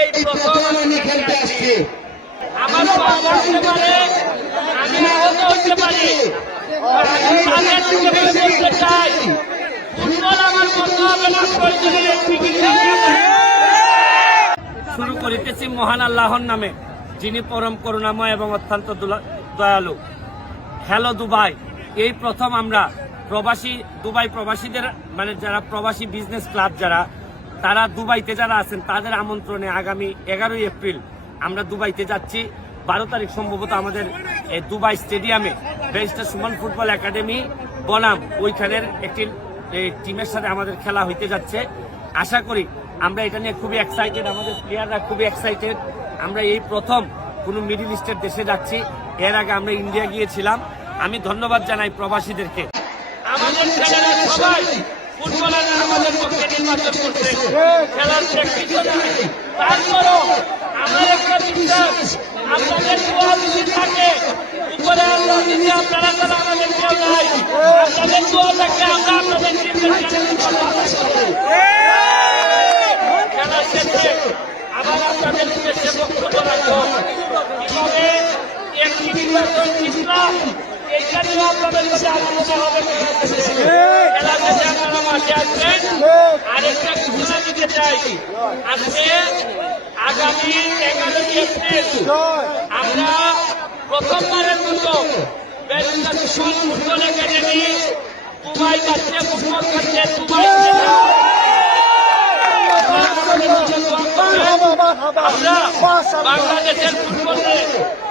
এই প্রথম আমি খেলতে আসছি। আমারও বলতে পারে, আমি আহত হতে পারি, বলতে চাই ফুটবল আমার মতো হবে না। শুরু করিতেছি মহান আল্লাহর নামে, যিনি পরম করুণাময় এবং অত্যন্ত দয়ালু। হ্যালো দুবাই, এই প্রথম আমরা দুবাই প্রবাসীদের মানে যারা প্রবাসী বিজনেস ক্লাব তারা দুবাইতে যারা আছেন তাদের আমন্ত্রণে আগামী 11 এপ্রিল আমরা দুবাইতে যাচ্ছি। 12 তারিখ সম্ভবত আমাদের দুবাই স্টেডিয়ামে ব্যারিস্টার সুমন ফুটবল একাডেমি বনাম ওইখানের একটি টিমের সাথে আমাদের খেলা হইতে যাচ্ছে। আশা করি আমরা এটা নিয়ে খুবই এক্সাইটেড, আমাদের প্লেয়াররা খুবই এক্সাইটেড। আমরা এই প্রথম কোনো মিডল ইস্টের দেশে যাচ্ছি। এর আগে আমরা ইন্ডিয়া গিয়েছিলাম। আমি ধন্যবাদ জানাই প্রবাসীদেরকে। আমাদের ছেলেরা সবাই ফুটবলাররা আমাদের পক্ষে নির্বাচন করছে, খেলার প্র্যাকটিস হচ্ছে। তারপরও আমার একটা বিশ্বাস, আপনাদের দোয়া যদি থাকে উপরে আল্লাহ যদি আপনারা তারা আমাদের কেউ নাই, আপনাদের দোয়া থাকলে আমরা আপনাদের খেলার ক্ষেত্রে আবার আপনাদের উদ্দেশ্যে বক্তব্য রাখবো। কিভাবে একটি নির্বাচন জিতলাম এইখানেও আপনাদের সাথে আলোচনা হবে। খেলা শেষে আপনারা মাঠে আসবেন। আরেকটা ঘোষণা দিতে চাই, আজকে আগামী 11 এপ্রিল আমরা প্রথমবারের মতো barrister Suman football academy Dubai যাচ্ছে, ফুটবল খেলছে দুবাই। আমরা বাংলাদেশের ফুটবলে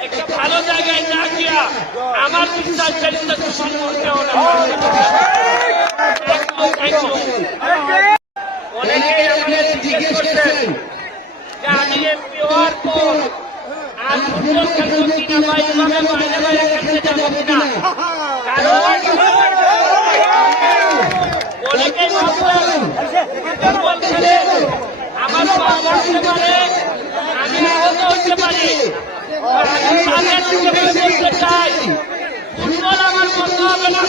একটা ভালো জায়গায় না গিয়া আমার বিশ্বাস ব্যারিস্টার সুমন করতেও না। অনেকেই আমাদের জিজ্ঞেস করছেন যে আমি এমপি হওয়ার পর আর ফুটবল খেলবো কিনা বা এইভাবে বাইরে বাইরে খেলতে যাবো কিনা। কারণ অনেকেই ভাবছেন ফুটবল খেলে আমার বলতে পারে, আমি আহত হতে পারি, বলতে চাই ফুটবল আমার মতো হবে না।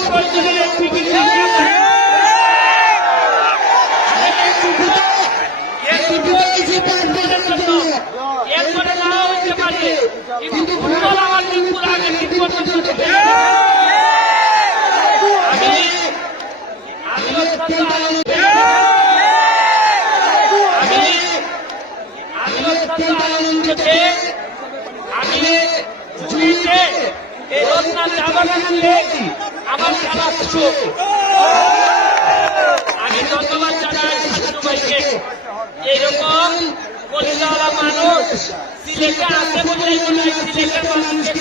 এরপরে নাও হইতে পারে, কিন্তু ফুটবল আমার মৃত্যুর আগে আমার খেলা সুযোগ। আমি ধন্যবাদ জানাই ছাত্র ভাইকে। এইরকম কলিজাওয়ালা মানুষ সিলেটে আছে বলে সিলেটের মানুষকে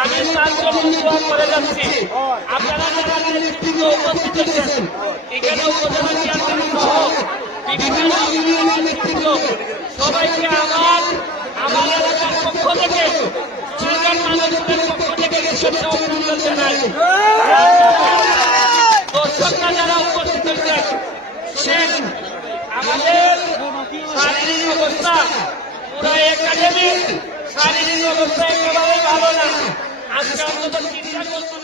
আমি তার জন্য করে যাচ্ছি। আপনারা যারা নেতৃত্বে উপস্থিত হয়েছেন, এখানে উপজেলা চেয়ারম্যান সহ বিভিন্ন ইউনিয়নের নেতৃত্ব সবাইকে আমার এলাকার পক্ষ থেকে মানুষদের পক্ষ থেকে অভিনন্দন জানাই। দর্শকরা যারা উপস্থিত হয়েছেন, শুনেন আমাদের শারীরিক অবস্থা পুরো একাডেমির শারীরিক অবস্থা একেবারে ভালো না। আজকে অন্তত চিন্তা করতে